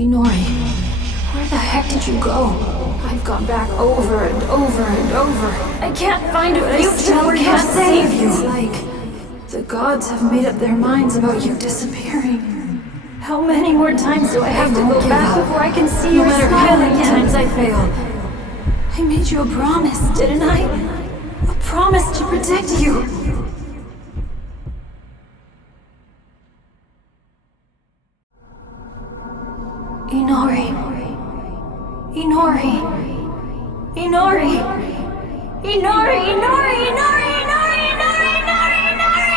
Inori, where the heck did you go? I've gone back over and over and over. I can't find a future where can't save you. It's like the gods have made up their minds about you disappearing. How many more times do I have to go back before I can see you smile again? No matter how many times I fail. I made you a promise, didn't I? A promise to protect you. Inori. Inori. Inori. Inori, Inori, Inori, Inori, Inori, Inori, Inori!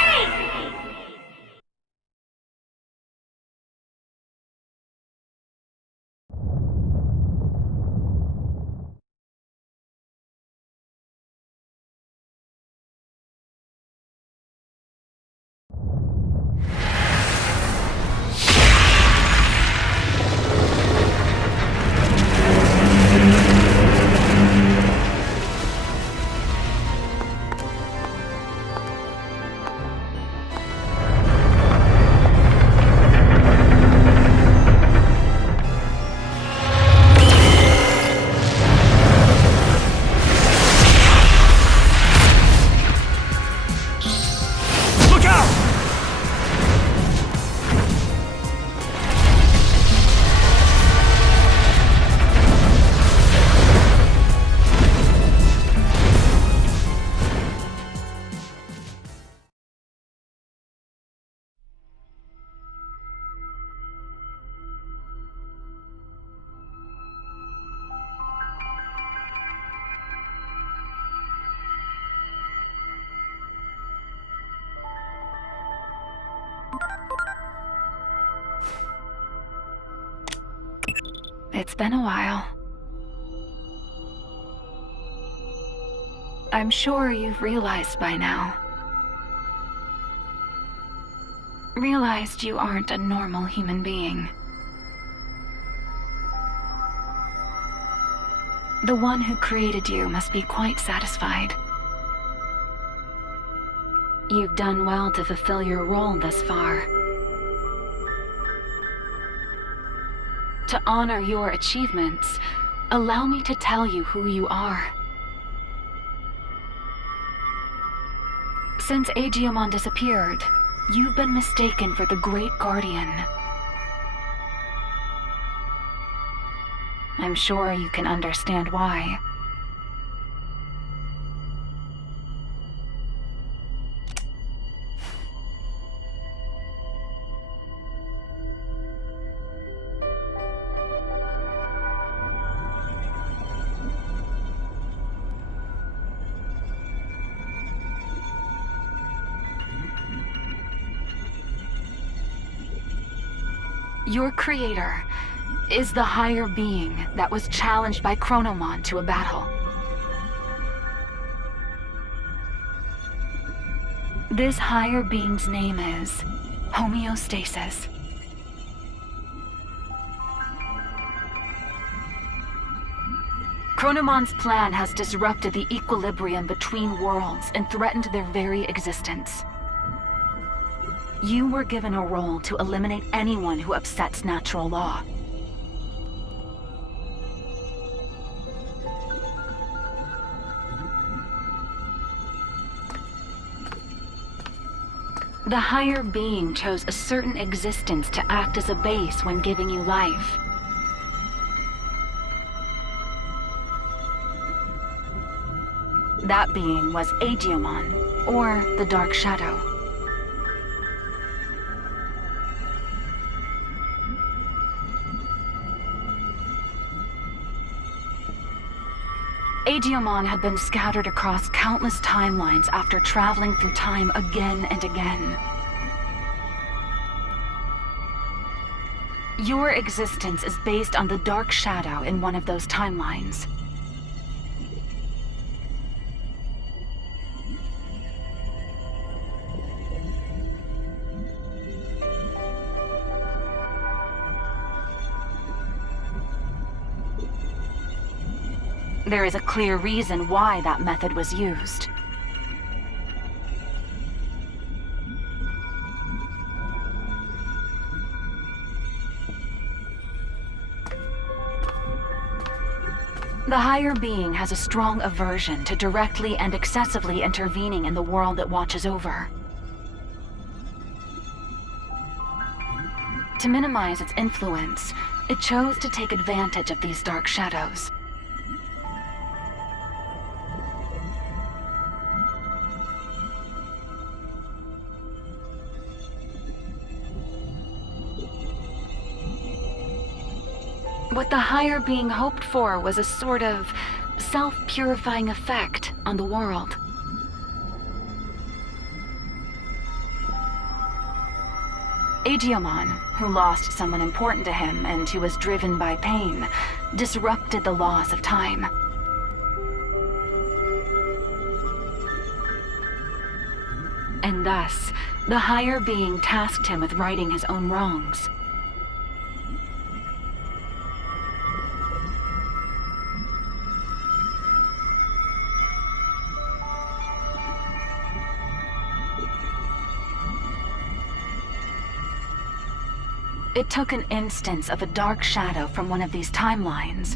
It's been a while. I'm sure you've realized by now. Realized you aren't a normal human being. The one who created you must be quite satisfied. You've done well to fulfill your role thus far. To honor your achievements, allow me to tell you who you are. Since Digimon disappeared, you've been mistaken for the Great Guardian. I'm sure you can understand why. Your creator is the higher being that was challenged by Chronomon to a battle. This higher being's name is homeostasis. Chronomon's plan has disrupted the equilibrium between worlds and threatened their very existence. You were given a role to eliminate anyone who upsets natural law. The higher being chose a certain existence to act as a base when giving you life. That being was Digimon, or the Dark Shadow. Digimon had been scattered across countless timelines after traveling through time again and again. Your existence is based on the Dark Shadow in one of those timelines. There is a clear reason why that method was used. The higher being has a strong aversion to directly and excessively intervening in the world it watches over. To minimize its influence, it chose to take advantage of these dark shadows. What the higher being hoped for was a sort of self-purifying effect on the world. Digimon, who lost someone important to him and who was driven by pain, disrupted the laws of time. And thus, the higher being tasked him with righting his own wrongs. It took an instance of a dark shadow from one of these timelines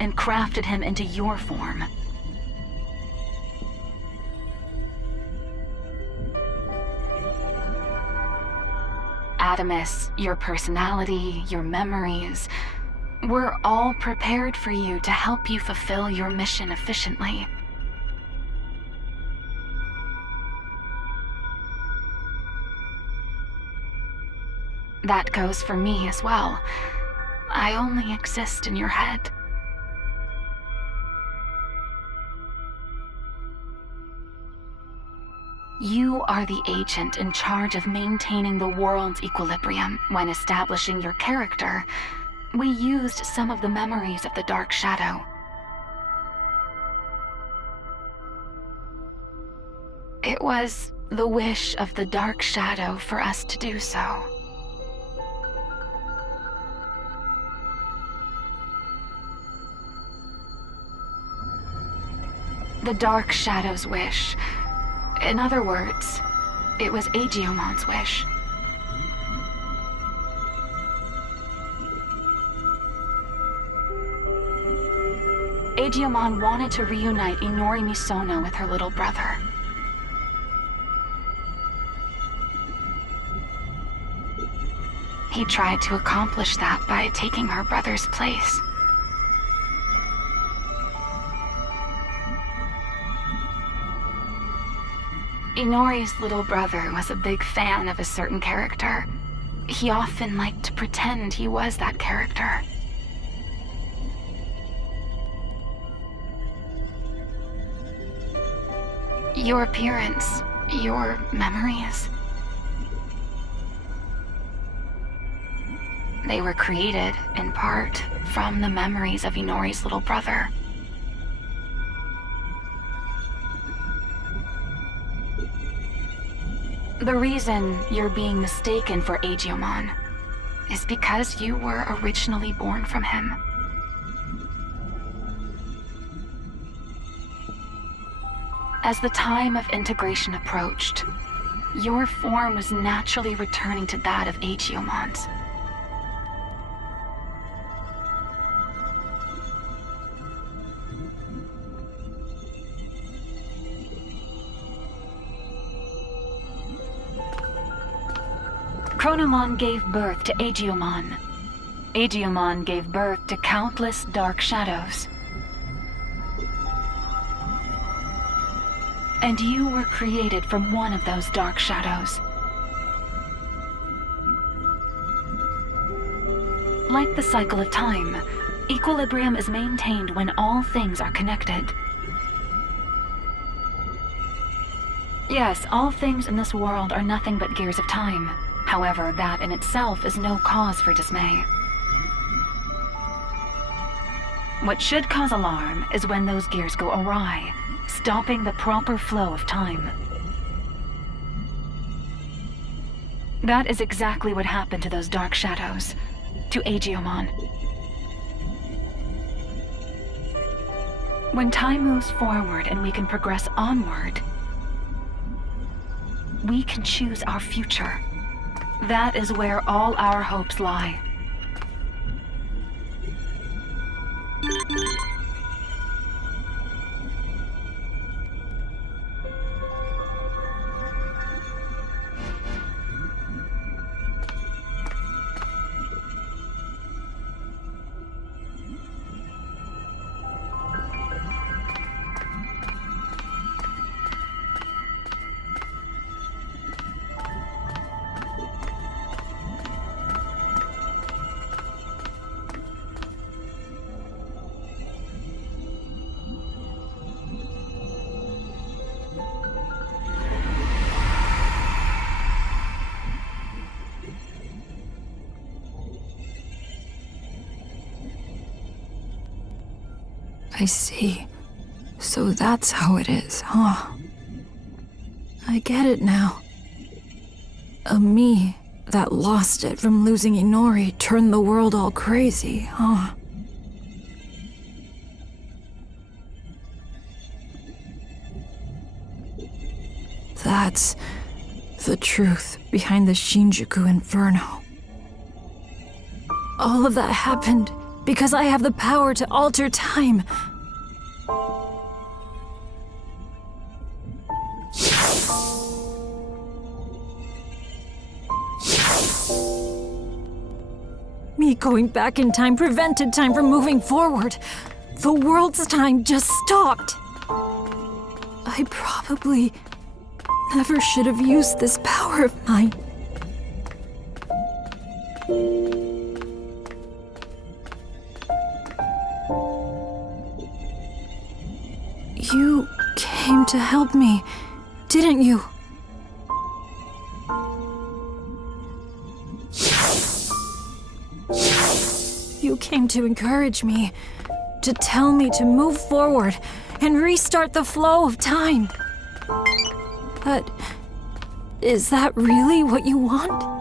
and crafted him into your form. Adamus, your personality, your memories, were all prepared for you to help you fulfill your mission efficiently. That goes for me as well. I only exist in your head. You are the agent in charge of maintaining the world's equilibrium. When establishing your character, we used some of the memories of the Dark Shadow. It was the wish of the Dark Shadow for us to do so. The Dark Shadow's wish. In other words, it was Digimomon's wish. Digimon wanted to reunite Inori Misono with her little brother. He tried to accomplish that by taking her brother's place. Inori's little brother was a big fan of a certain character. He often liked to pretend he was that character. Your appearance, your memories. They were created, in part, from the memories of Inori's little brother. The reason you're being mistaken for Digimon is because you were originally born from him. As the time of integration approached, your form was naturally returning to that of Digimons. Chronomon gave birth to Agiomon. Agiomon gave birth to countless dark shadows. And you were created from one of those dark shadows. Like the cycle of time, equilibrium is maintained when all things are connected. Yes, all things in this world are nothing but gears of time. However, that in itself is no cause for dismay. What should cause alarm is when those gears go awry, stopping the proper flow of time. That is exactly what happened to those dark shadows, to Agiomon. When time moves forward and we can progress onward, we can choose our future. That is where all our hopes lie. I see. So that's how it is, huh? I get it now. A me that lost it from losing Inori turned the world all crazy, huh? That's the truth behind the Shinjuku Inferno. All of that happened because I have the power to alter time. Me going back in time prevented time from moving forward. The world's time just stopped. I probably never should have used this power of mine. You came to help me, didn't you? You came to encourage me, to tell me to move forward and restart the flow of time. But is that really what you want?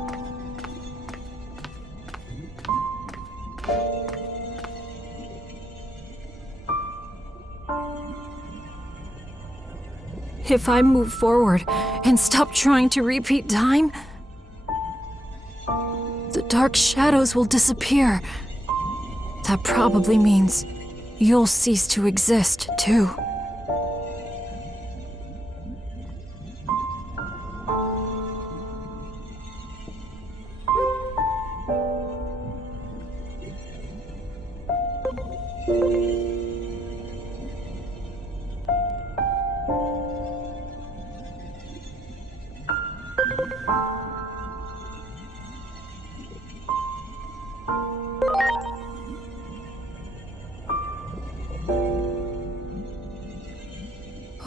If I move forward and stop trying to repeat time, the dark shadows will disappear. That probably means you'll cease to exist, too.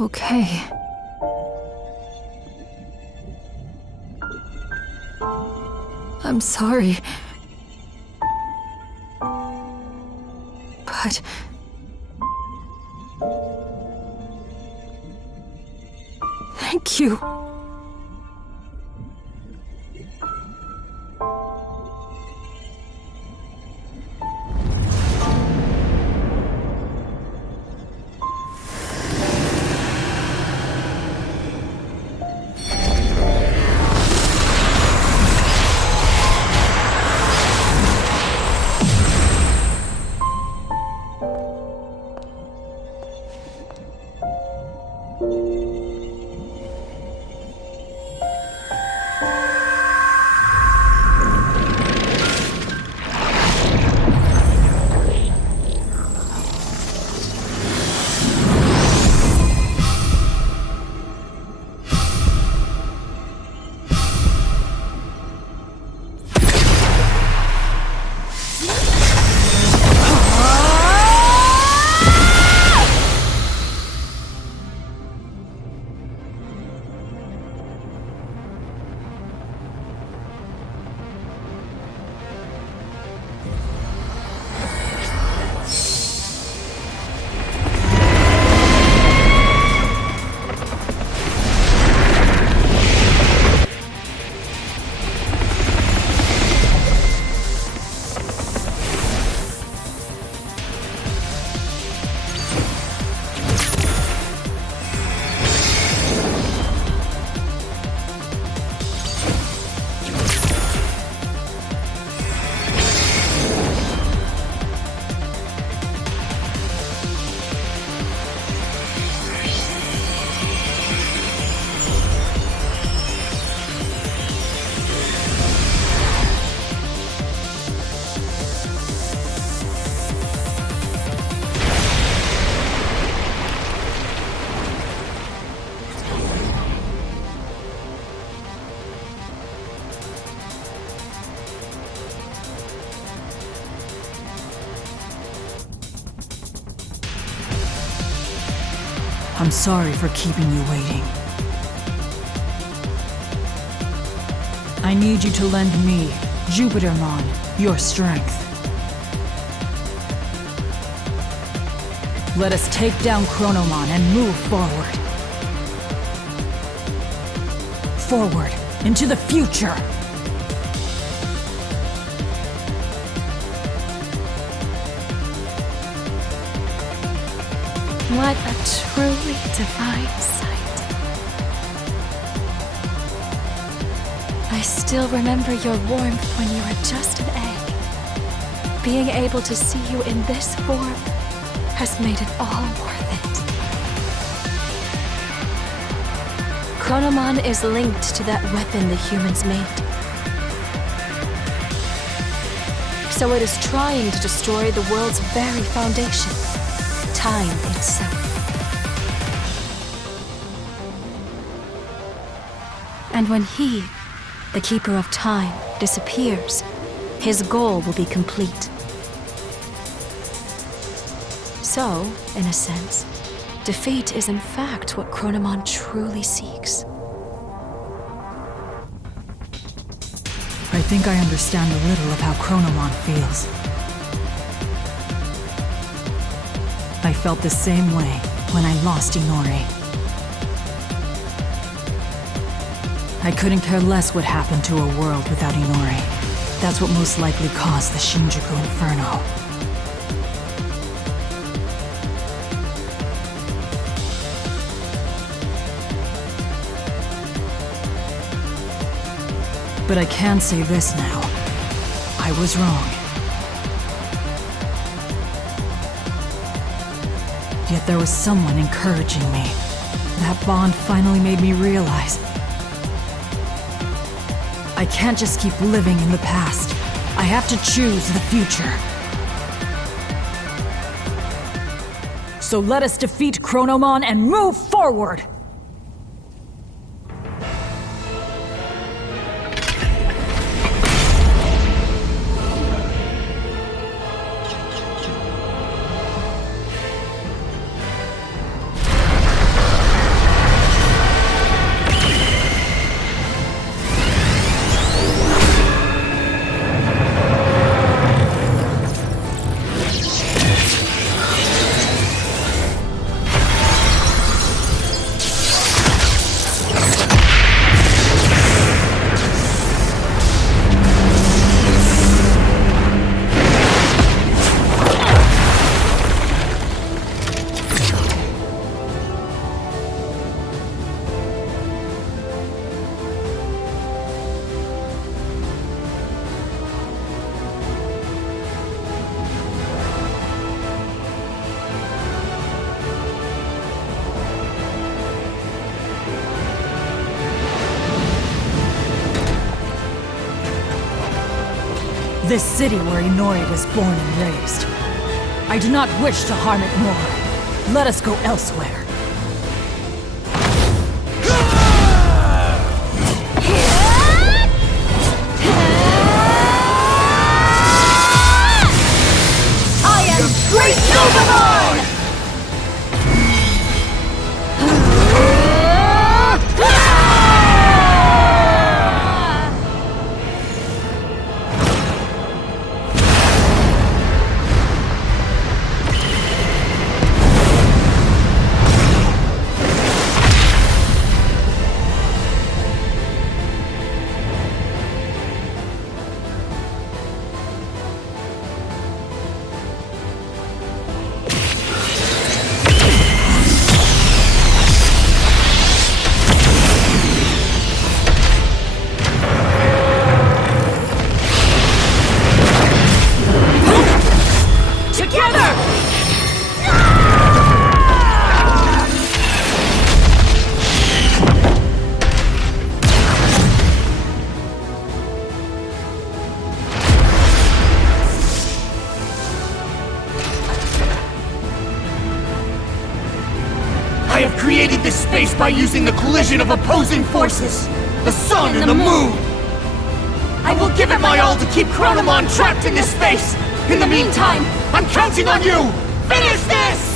Okay. I'm sorry. but... Thank you. I'm sorry for keeping you waiting. I need you to lend me, Jupitermon, your strength. Let us take down Chronomon and move forward. Forward, into the future! What a truly divine sight. I still remember your warmth when you were just an egg. Being able to see you in this form has made it all worth it. Chronomon is linked to that weapon the humans made. So it is trying to destroy the world's very foundation. Time itself. And when he, the Keeper of Time, disappears, his goal will be complete. So, in a sense, defeat is in fact what Chronomon truly seeks. I think I understand a little of how Chronomon feels. I felt the same way when I lost Inori. I couldn't care less what happened to a world without Inori. That's what most likely caused the Shinjuku Inferno. But I can say this now. I was wrong. Yet there was someone encouraging me. That bond finally made me realize I can't just keep living in the past. I have to choose the future. So let us defeat Chronomon and move forward! This city where Inori was born and raised. I do not wish to harm it more. Let us go elsewhere. I am Great Digimon! I have created this space by using the collision of opposing forces, the sun and the moon. I will give it my all to keep Chronomon trapped in this space. In the meantime, I'm counting on you. Finish this!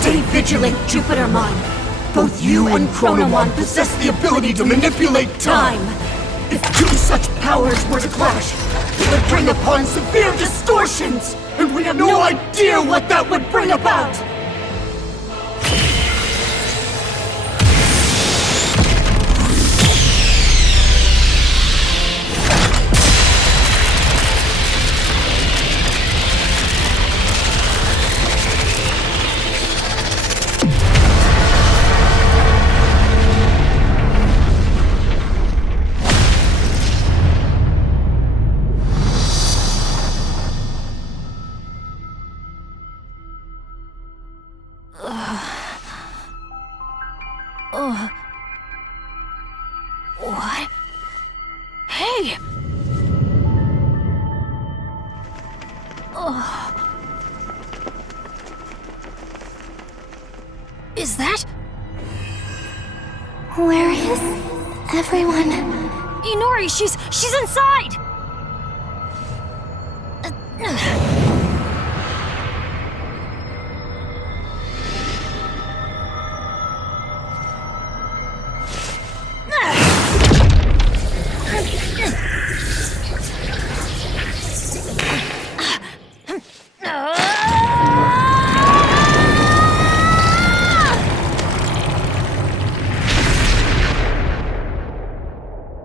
Stay vigilant, Jupitermon! Both you and Chronomon possess the ability to manipulate time! If two such powers were to clash, it would bring upon severe distortions! And we have no idea what that would bring about! What? Hey! Is that? Where is everyone? Inori, she's inside!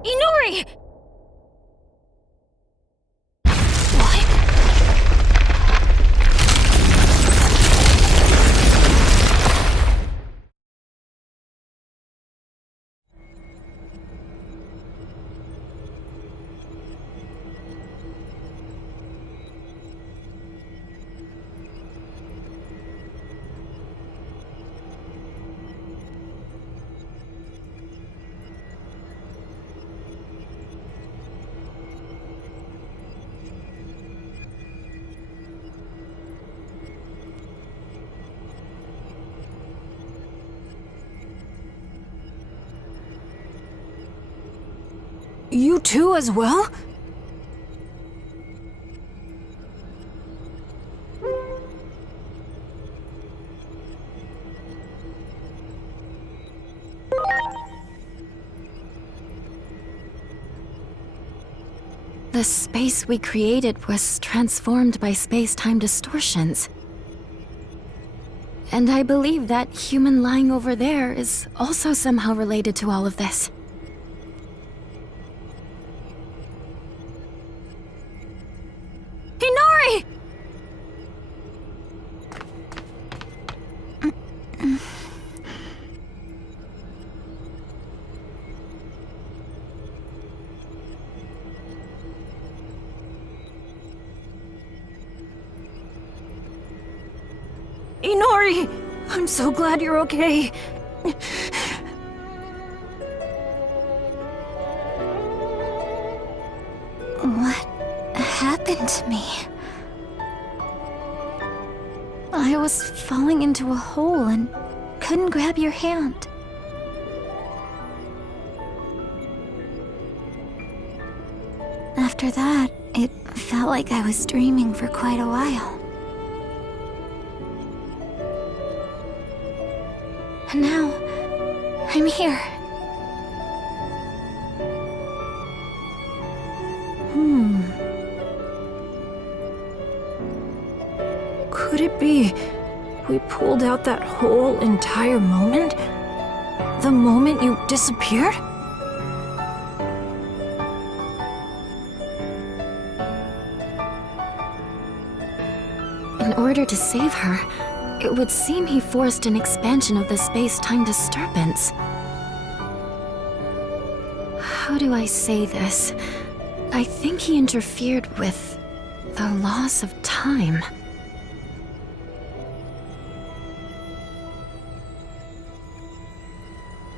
Inori! You too as well? The space we created was transformed by space-time distortions. And I believe that human lying over there is also somehow related to all of this. Inori! Inori! I'm so glad you're okay. What happened to me? I was falling into a hole and couldn't grab your hand. After that, it felt like I was dreaming for quite a while. And now, I'm here. Could it be we pulled out that whole entire moment? The moment you disappeared? In order to save her, it would seem he forced an expansion of the space-time disturbance. How do I say this? I think he interfered with the laws of time.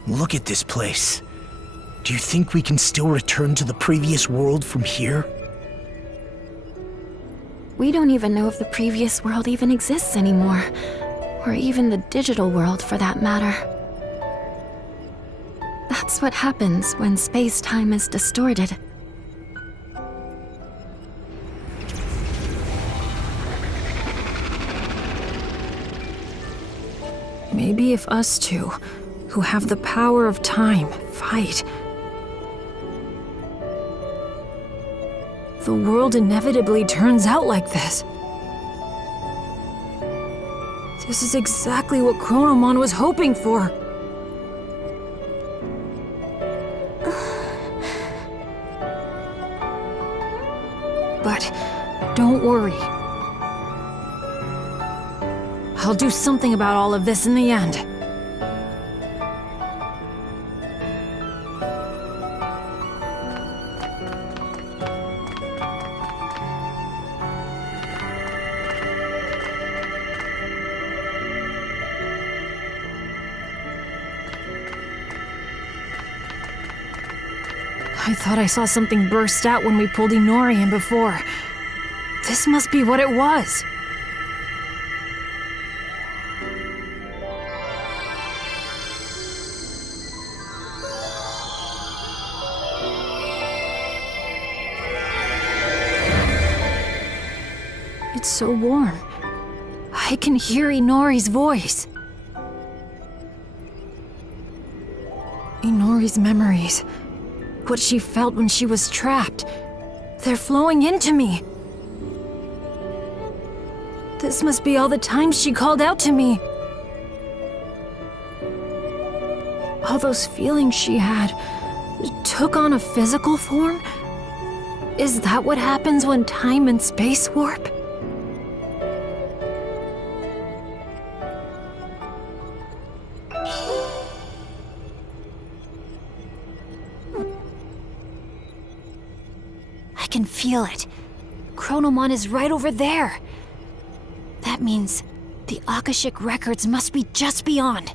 Look at this place. Do you think we can still return to the previous world from here? We don't even know if the previous world even exists anymore. Or even the digital world, for that matter. That's what happens when space-time is distorted. Maybe if us two, who have the power of time, fight, the world inevitably turns out like this. This is exactly what Chronomon was hoping for. But don't worry. I'll do something about all of this in the end. I thought I saw something burst out when we pulled Inori in before. This must be what it was. It's so warm. I can hear Inori's voice. Inori's memories. What she felt when she was trapped. They're flowing into me. This must be all the times she called out to me. All those feelings she had took on a physical form? Is that what happens when time and space warp? I can feel it. Chronomon is right over there. That means the Akashic records must be just beyond.